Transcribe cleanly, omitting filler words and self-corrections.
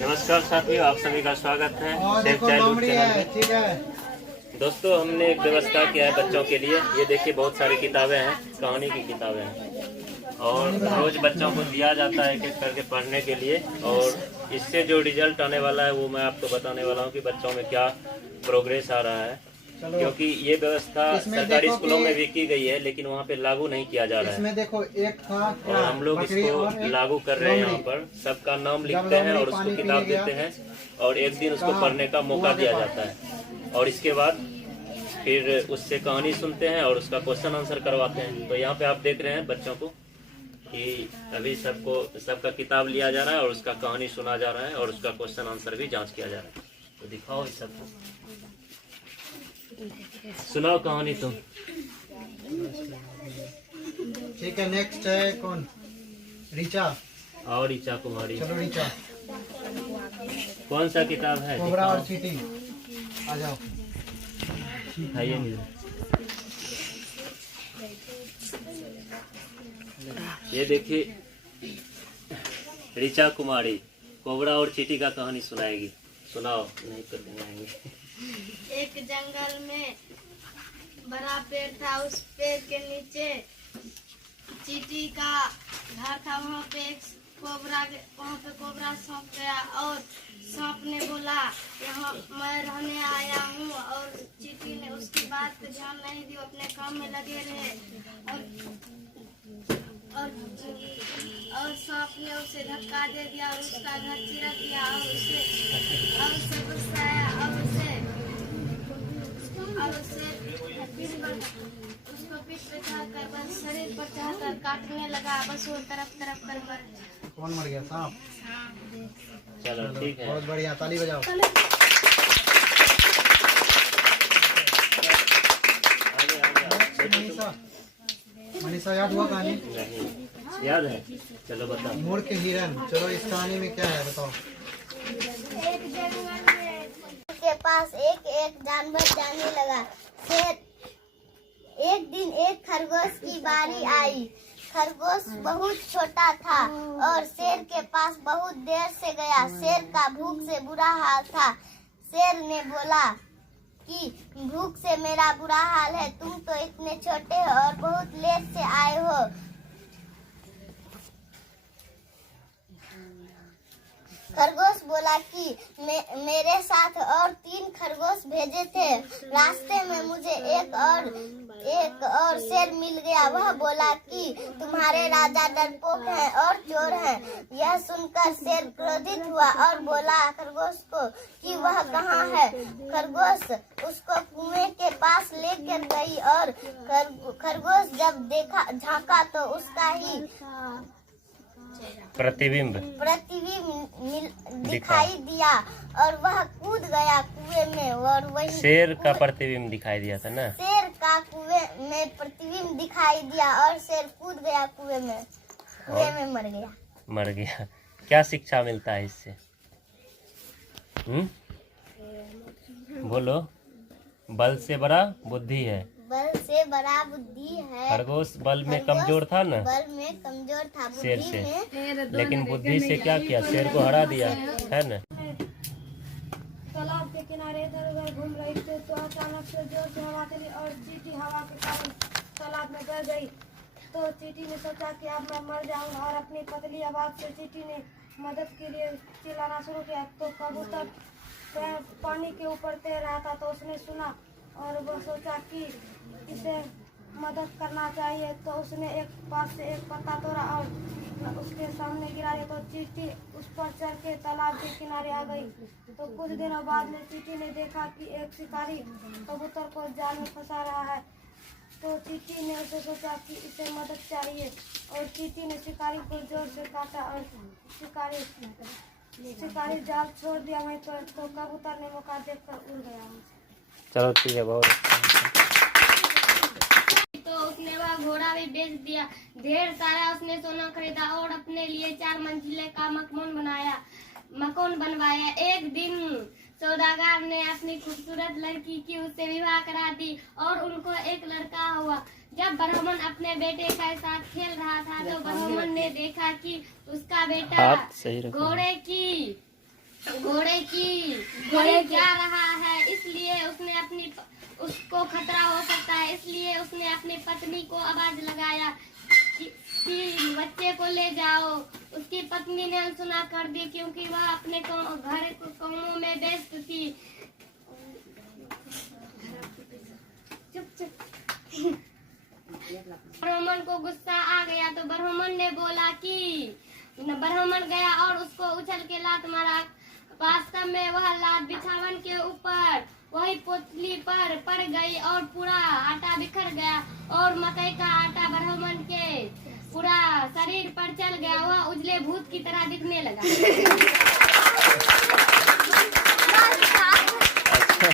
नमस्कार साथियों, आप सभी का स्वागत है सेफ चाइल्डहुड चैनल में। ठीक है दोस्तों, हमने एक व्यवस्था किया है बच्चों के लिए। ये देखिए, बहुत सारी किताबें हैं, कहानी की किताबें हैं और रोज बच्चों को दिया जाता है एक एक करके पढ़ने के लिए। और इससे जो रिजल्ट आने वाला है वो मैं आपको बताने वाला हूँ कि बच्चों में क्या प्रोग्रेस आ रहा है। क्योंकि ये व्यवस्था सरकारी स्कूलों में भी की गई है, लेकिन वहाँ पे लागू नहीं किया जा रहा है। इसमें देखो एक था और हम लोग इसको लागू कर रहे हैं। यहाँ पर सबका नाम लिखते हैं और उसको किताब देते हैं और एक दिन उसको पढ़ने का मौका दिया जाता है। और इसके बाद फिर उससे कहानी सुनते हैं और उसका क्वेश्चन आंसर करवाते हैं। तो यहाँ पे आप देख रहे हैं बच्चों को कि अभी सबका किताब लिया जा रहा है और उसका कहानी सुना जा रहा है और उसका क्वेश्चन आंसर भी जांच किया जा रहा है। तो दिखाओ इस सबको, सुनाओ कहानी तुम। ठीक है। नेक्स्ट है कौन? रीचा। और ऋचा कुमारी। चलो रीचा। कौन सा किताब है? कोबरा और चींटी। आ जाओ। खाइए नहीं। ये देखिए, ऋचा कुमारी कोबरा और चींटी का कहानी सुनाएगी। सुनाओ। नहीं तो नहीं आएंगे। एक जंगल में बड़ा पेड़ था। उस पेड़ के नीचे चींटी का घर था। वहाँ पे कोबरा सांप गया और सांप ने बोला, यहाँ मैं रहने आया हूँ। और चींटी ने उसकी बात पे ध्यान नहीं दी, अपने काम में लगे रहे। और सांप ने उसे धक्का दे दिया और उसका घर चिरक दिया और उसे गुस्सा आया और उसको पीठ पे चढ़कर बस शरीर पर चढ़कर काटने लगा। बस वो तरफ कर मर। कौन मर गया? सांप। चलो ठीक है, बहुत बढ़िया, ताली बजाओ। मनीषा, मनीषा याद हुआ कहानी? नहीं याद है? चलो बताओ। मोर के हिरन। चलो इस कहानी में क्या है बताओ। एक जंगल में के पास एक जानवर जाने लगा। फिर एक दिन एक खरगोश की बारी आई। खरगोश बहुत छोटा था और शेर के पास बहुत देर से गया। शेर का भूख से बुरा हाल था। शेर ने बोला कि भूख से मेरा बुरा हाल है, तुम तो इतने छोटे हो और बहुत लेट से आए हो। खरगोश बोला कि मेरे साथ और 3 खरगोश भेजे थे। रास्ते में मुझे एक और शेर मिल गया। वह बोला कि तुम्हारे राजा डरपोक हैं और चोर हैं। यह सुनकर शेर क्रोधित हुआ और बोला खरगोश को कि वह कहाँ है। खरगोश उसको कुएं के पास लेकर गई और खरगोश जब झांका तो उसका ही प्रतिबिंब दिखाई दिया और वह कूद गया कुएं में। और वही शेर का प्रतिबिंब दिखाई दिया था ना। शेर का कुएं में प्रतिबिंब दिखाई दिया और शेर कूद गया कुएं में मर गया। क्या शिक्षा मिलता है इससे? बोलो। बल से बड़ा बुद्धि है। बल से बड़ा बुद्धि है। खरगोश बल में कमजोर था ना, बल में कमजोर था शेर से, लेकिन बुद्धि से क्या किया? शेर को हरा दिया, है ना। तालाब के किनारे इधर उधर घूम रही थी तो अचानक से जोर से हवा चली और चींटी हवा के कारण तालाब में गिर गई। तो चींटी ने सोचा कि अब मैं मर जाऊंगा और अपनी पतली आवाज से चींटी ने मदद के लिए चिल्लाना शुरू किया। तो कबूतर पानी के ऊपर तैर रहा था तो उसने सुना और वह सोचा कि इसे मदद करना चाहिए। तो उसने एक पास से एक पत्ता तोड़ा और उसके सामने गिरा दिया। तो चींटी उस पर चढ़ के तालाब के किनारे आ गई। तो कुछ दिनों बाद में चींटी ने देखा कि एक शिकारी कबूतर को जाल में फंसा रहा है। तो चींटी ने उसे सोचा कि इसे मदद चाहिए और चींटी ने शिकारी को जोर से काटा और शिकारी जाल छोड़ दिया वहीं पर। तो कबूतर ने मौका देखकर उड़ गया। चलो ठीक है, बहुत अच्छा। तो उसने वह घोड़ा भी बेच दिया। ढेर सारा उसने सोना खरीदा और अपने लिए 4 मंजिले का मकान बनवाया। एक दिन सौदागर ने अपनी खूबसूरत लड़की की उससे विवाह करा दी और उनको एक लड़का हुआ। जब ब्राह्मण अपने बेटे के साथ खेल रहा था तो ब्राह्मण ने देखा कि उसका बेटा घोड़े की घोड़े जा रहा है, इसलिए उसको खतरा हो सकता है, इसलिए उसने अपनी पत्नी को आवाज लगाया कि बच्चे को ले जाओ। उसकी पत्नी ने अनसुना कर दी क्योंकि वह अपने घर कामों में व्यस्त थी। ब्राह्मण को गुस्सा आ गया तो ब्राह्मण ने बोला कि ब्राह्मण गया और उसको उछल के लात मारा। वास्तव में वह लात बिछावन के ऊपर वही पोतली पर पड़ गई और पूरा आटा बिखर गया और मकई का आटा ब्राह्मण के पूरा शरीर पर चल गया। वह उजले भूत की तरह दिखने लगा।